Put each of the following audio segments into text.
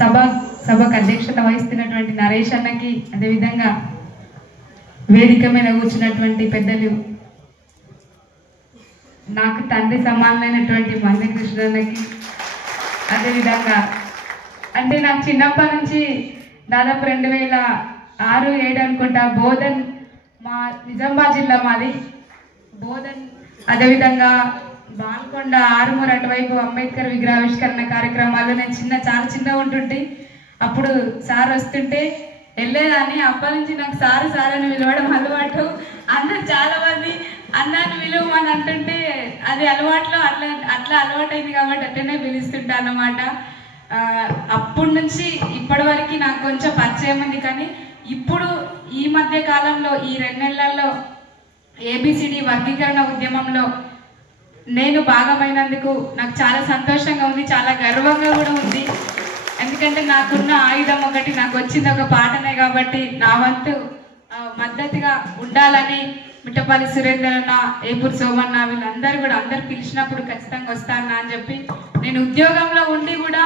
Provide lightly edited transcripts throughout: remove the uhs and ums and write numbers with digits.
సభకు అధ్యక్షత వహిస్తున్నటువంటి నరేష్ అన్నకి, అదేవిధంగా వేదిక మీద కూర్చున్నటువంటి పెద్దలు, నాకు తండ్రి సమానమైనటువంటి మందకృష్ణన్నకి, అదేవిధంగా అంటే నాకు చిన్నప్పటి నుంచి దాదాపు 2006-07 అనుకుంటా బోధన్, మా నిజామాబాద్ జిల్లా మాది బోధన్, అదేవిధంగా బాల్కొండ, ఆరుమూరు అటువైపు అంబేద్కర్ విగ్రహావిష్కరణ కార్యక్రమాల్లో నేను చాలా చిన్నగా ఉంటుంటే అప్పుడు సార్ వస్తుంటే వెళ్ళేదాన్ని. అప్పటి నుంచి నాకు సారు అని పిలవడం అలవాటు. అందరు చాలా మంది అన్నాన్ని పిలువమని అంటుంటే అది అలవాట్లో అట్లా అలవాటైంది కాబట్టి అట్లనే పిలుస్తుంటా అన్నమాట. అప్పటి నుంచి ఇప్పటి వరకు నాకు కొంచెం పరిచయం ఉంది. కానీ ఇప్పుడు ఈ మధ్య కాలంలో ఈ 2 నెలల్లో ABCD వర్గీకరణ ఉద్యమంలో నేను భాగమైనందుకు నాకు చాలా సంతోషంగా ఉంది, చాలా గర్వంగా కూడా ఉంది. ఎందుకంటే నాకున్న ఆయుధం ఒకటి, నాకు వచ్చింది ఒక పాటనే కాబట్టి నా వంతు మద్దతుగా ఉండాలని మిట్టపల్లి సురేందర్ అన్న, ఏపూరు సోమన్న వీళ్ళందరూ కూడా అందరు పిలిచినప్పుడు ఖచ్చితంగా వస్తాను అని చెప్పి, నేను ఉద్యోగంలో ఉండి కూడా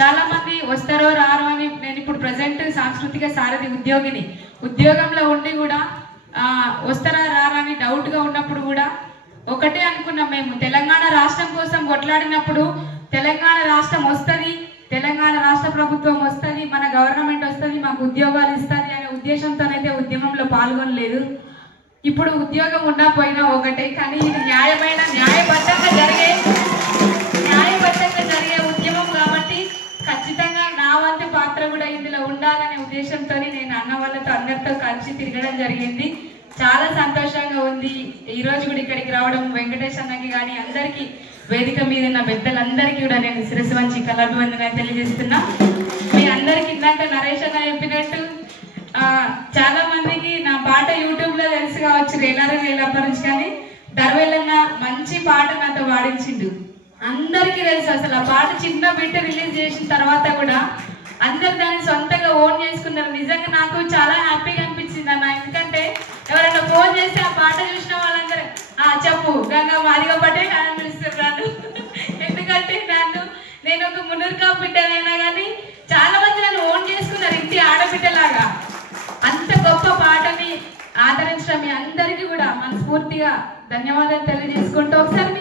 చాలా మంది వస్తారో రారో అని, నేను ఇప్పుడు ప్రజెంట్ సాంస్కృతిక సారథి ఉద్యోగిని, ఉద్యోగంలో ఉండి కూడా వస్తారా రారా అని డౌట్గా ఉన్నప్పుడు కూడా ఒకటే అనుకున్నాం, మేము తెలంగాణ రాష్ట్రం కోసం కొట్లాడినప్పుడు తెలంగాణ రాష్ట్రం వస్తుంది, తెలంగాణ రాష్ట్ర ప్రభుత్వం వస్తుంది, మన గవర్నమెంట్ వస్తుంది, మాకు ఉద్యోగాలు ఇస్తుంది అనే ఉద్దేశంతోనైతే ఉద్యమంలో పాల్గొనలేదు. ఇప్పుడు ఉద్యోగం ఉన్నా పోయినా ఒకటే. కానీ ఇది న్యాయబద్ధంగా జరిగే ఉద్యమం కాబట్టి ఖచ్చితంగా నా వంతు పాత్ర కూడా ఇందులో ఉండాలనే ఉద్దేశంతో నేను అన్న వాళ్ళతో అందరితో కలిసి తిరగడం జరిగింది. చాలా సంతోషంగా ఉంది ఈరోజు కూడా ఇక్కడికి రావడం. వెంకటేష్ అన్నకి కానీ అందరికీ, వేదిక మీద ఉన్న పెద్దలందరికీ కూడా నేను శిరస్సు వంచి కళాభివందనాలు తెలియజేస్తున్నా. మీ అందరికి ఇందాక నరేష్ అన్న చెప్పినట్టు చాలా మందికి నా పాట యూట్యూబ్లో తెలుసు కావచ్చు, రేలాపర్ నుంచి. కానీ దర్వేలన్న మంచి పాట నాతో పాడించిండు, అందరికీ తెలుసు. అసలు ఆ పాట చిన్న బిట్ రిలీజ్ చేసిన తర్వాత కూడా అందరు దాన్ని సొంతంగా ఓన్ చేసుకున్నారు. నిజంగా నాకు చాలా హ్యాపీగా అనిపించింది అన్న. ఎందుకంటే ఎవరైనా ఫోన్ చేస్తే ఆ పాట చూసిన వాళ్ళందరూ చెప్పు గంగా మాదిగా పట్టే అని పిలుస్తున్నాను. ఎందుకంటే నేను ఒక మునుర్కా బిడ్డనైనా కానీ చాలా మంది నన్ను ఓన్ చేసుకున్నారు ఇంటి ఆడబిడ్డలాగా. అంత గొప్ప పాటని ఆదరించడం మీ అందరికీ కూడా మనస్ఫూర్తిగా ధన్యవాదాలు తెలియజేసుకుంటూ ఒకసారి